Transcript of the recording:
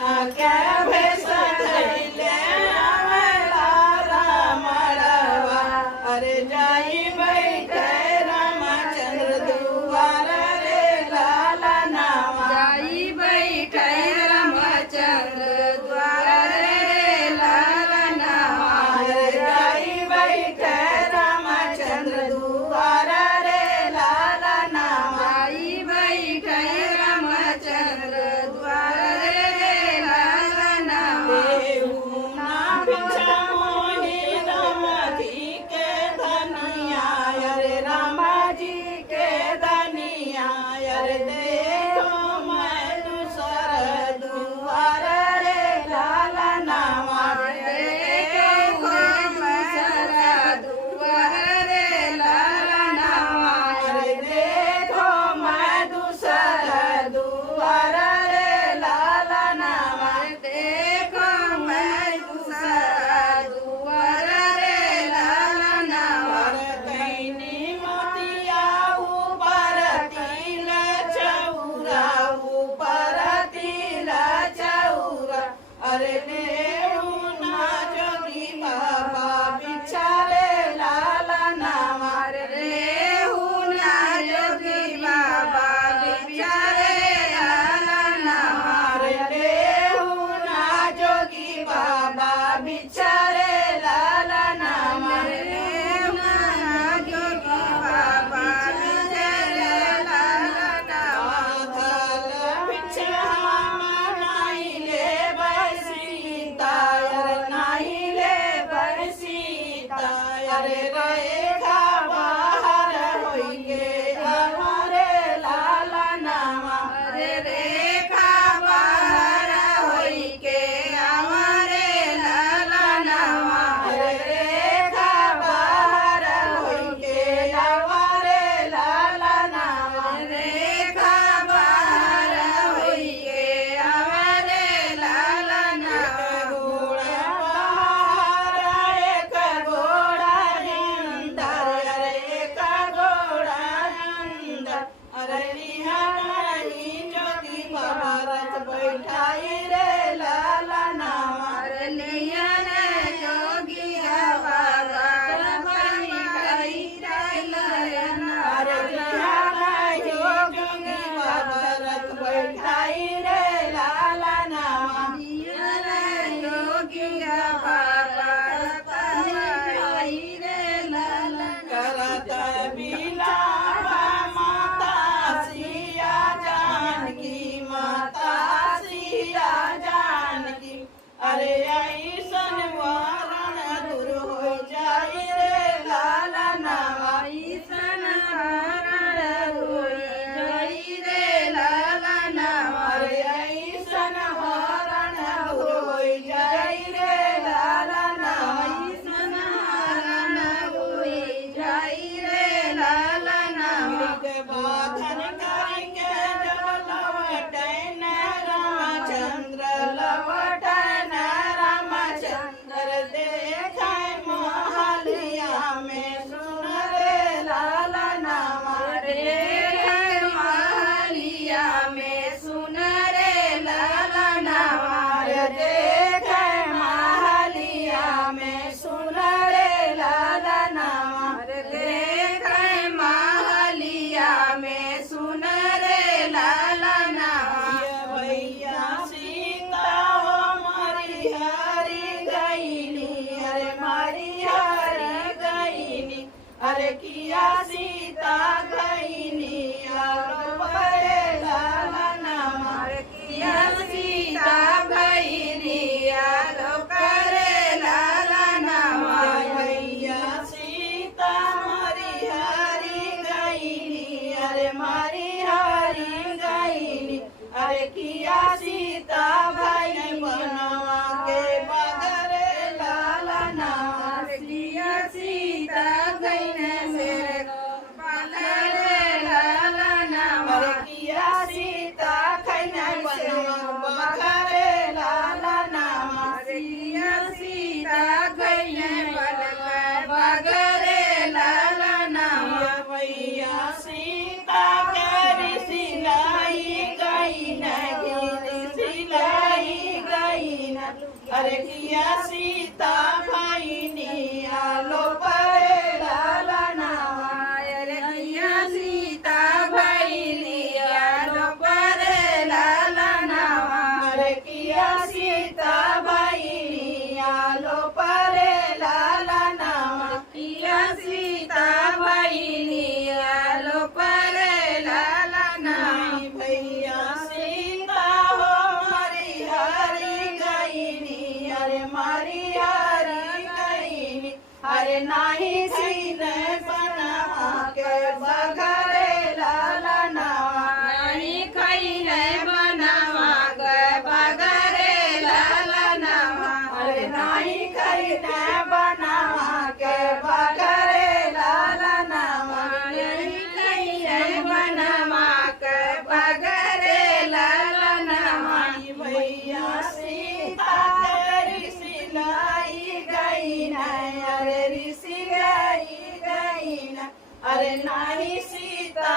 क्या भेष धइले आवेला रामड़वा। अरे जाई बैठे रामचंद्र दुआर रे लाला नावा। जाई बैठे रामचंद्र द्वार रे लाला नावा। अरे जाई बैठे रामचंद्र दुआर रे लाला नावा। जाई बैठे रामचंद्र द्वार रे लाला नावा। देहु ना बिछा मोहि राम जी के धनिया। अरे राम जी के धनिया। अरे देखो मैं दूसर दुआर रे लाला नावा। देखो मैं द्वार रे लाला नावा। अरे देखो मैं दूसर दुआर रे लाला नावा। देखो मैं दूसरा द्वार रे लाला नावा। कैनी मोतिया ऊपर तिल चौरा। ऊपर तिल चौरा। अरे देहु ना जोगी बाबा बिचारे लाला नावा। रेहू ना जोगी बाबा बिचारे लाला नावा। अरे देहु ना जोगी बाबा बिचारे लाला नावा। रेहू ना जोगी बाबा बिचारे लाला नावा। माथल बिछाम नाहिले बसीता। अरे नाहिले बसीता। अरे रेखा बाहर होइगे हमारे लाला नावा। अरे रेखा बाहर होई के हमारे लाला नावा। अरे रेखा बाहर होइगे हमारे लाला नावा। रेखा बाहर होई के हमारे लाला नावा। घोड़ा बाहर एक घोड़ा अंदर। अरे एक घोड़ा अंदर। अरे रिहा नहीं जोगी बाबा रथ बैठाई रे लाला नावा। अरे लिया ने जोगी बाबा बनी गई रे लाला नावा। अरे रिहा नहीं जोगी बाबा रथ बैठाई रे लाला नावा। लिया ने जोगी बाबा बनी गई रे लाला नावा। करत बिलावा माता सिया जानकी। माता सिया जानकी। अरे ऐसन वारण दूर हो जाई रे लाला नावा। ईसन हरण होई जाई रे लाला नावा। अरे ऐसन वारण दूर हो जाई रे लाला नावा। ईसन हरण होई जाई रे लाला नावा। के बाधन करके जब लवटैन रामचंद्र। लवटैन रामचंद्र। अरे किया सीता भाईनी आलो परे लाला नावा अरे किया सीता भाईनी आलो परे लाला नावा अरे किया सीता भाईनी आलो परे लाला नावा किया सीता भाईनी आलो परे लाला नावा नाही भैया सीता हो मारी हरी गईनी अरे मारी हरी गईनी अरे नाही सीने बना के बघरे लाला नावा नाही खाईने बनावा ग बगरे लाला नावा अरे नाही करीने बनावा के बघरे लाला नावा नाही खाईने बनावा ग बगरे लाला नावा भैया सीता तेरी सिलाई गई न अरे ऋषि गई न अरे नाही सीता